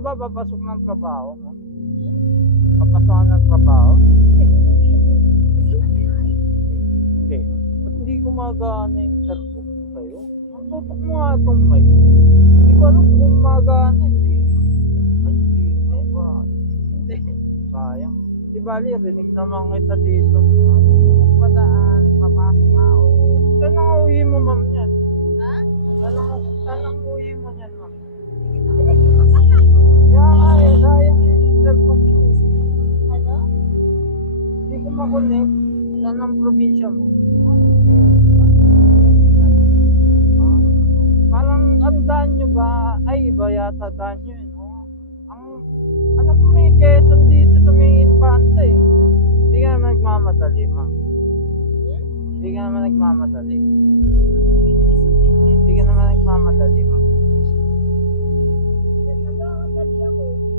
ba papasok ng trabaho mo? Papasok ka ng trabaho? Hindi. Ba't hindi gumagana yung intercom ko sa'yo? Ang tutok mo nga itong mic. Hindi ko alam kung gumagana. Hindi. Ay, hindi. Hindi. Sayang. Di bali, rinig naman kita dito. Ano padaan? Papasok na ako. Saan ang uwi mo, ma'am, yan? Ha? Saan ang uwi mo yan, ma'am? Kaya sayang yung intercom ko. Ano? Hindi ko makonect. Saan ang probinsya mo? Parang ang daan nyo ba? Ay, iba yata daan nyo eh, no? Alam ko may Quezon dito sa may Infante eh. Hindi ka naman nagmamadali, ma'am. Hindi ka naman nagmamadali. Hindi ka naman nagmamadali, ma'am.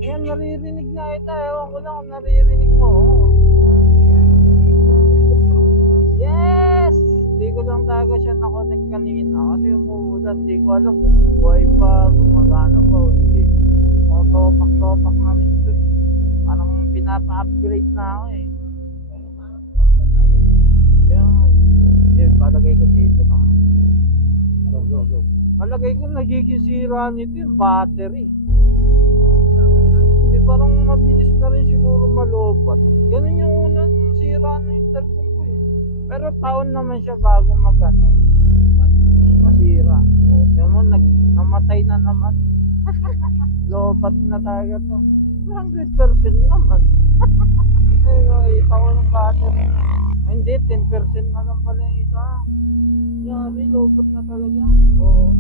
Ayan, naririnig na kita. Ewan ko lang kung naririnig mo. Yes! Hindi ko lang talaga siya na-connect kanina kasi umuulan. Hindi ko alam kung buhay pa, gumagana pa o hindi. Topak-topak na rin ito eh. Parang pinapa-upgrade na ako eh. Kaya nga, hindi, palagay ko dito lang. Go. Palagay ko nagiging sira nito yung battery. Hindi, parang mabilis na rin siguro malobat. Ganun yung unang sira ng intercom ko eh. Pero taon naman siya bago masira. O, yun mo, namatay na naman. Lobat na talaga to. 100% naman. Ay, taon ng battery. Ay, hindi, 10% na lang pala yung isa. Yari, lobat na talaga. O,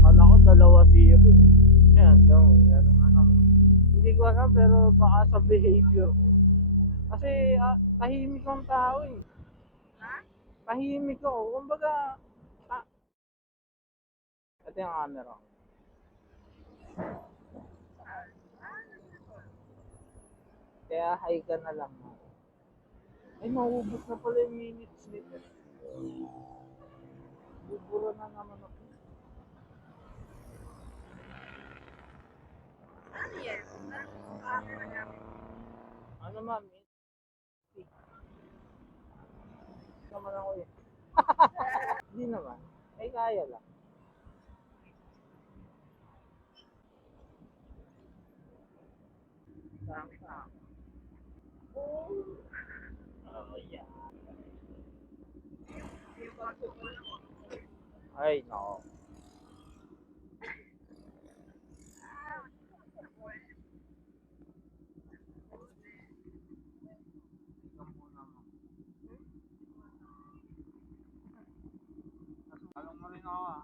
kala ko 2-0 eh. Ayan, daw, meron na naman. Hindi ko alam, pero baka sa behavior ko. Kasi, tahimik ang tao eh. Tahimik ako. Kumbaga, ito yung camera. Kaya high ka na lang. Ay, maubos na pala yung minutes nito. Bubura na naman ako. Ano ma'am? Naman ako eh. Hindi naman. Ay, kaya lang. Oh, yeah. Ay, no. Alam mo rin ako ah.